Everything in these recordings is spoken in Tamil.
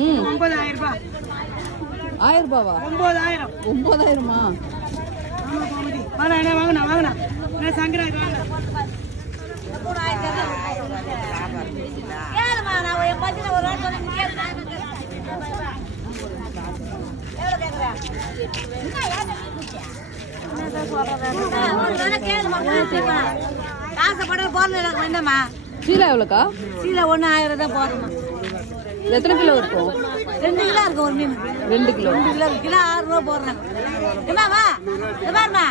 ம் 9000 ரூபாய். 1000 ரூபாவா? 9000. 9000மா? வாங்கண்ணா வாங்கண்ணா வாங்கண்ணா. நான் சங்கரா வாங்க. கேளுமா நான் ஒரு பத்தின ஒரு வாரம் சொன்னேன் கேளு நான் எவ்வளவு கேக்குறா? என்னடா சொல்றடா? கேளுமா கேளுமா. காசு போட போறல என்னம்மா? சீலா எவ்வளவுக்கா? சீலா 1000 தான் போறோம். எத்தனை கிலோ இருக்கும்? 2 கிலோ இருக்கு ஒரு மீன். 2 கிலோ. 2 கிலோ கிலோ 6 ரூபா போடுறேன். ஏமா வா. ஏமாமா.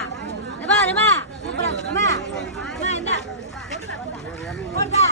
ஏமா ஏமா. ஏமா. ஏமா இந்த. போடா.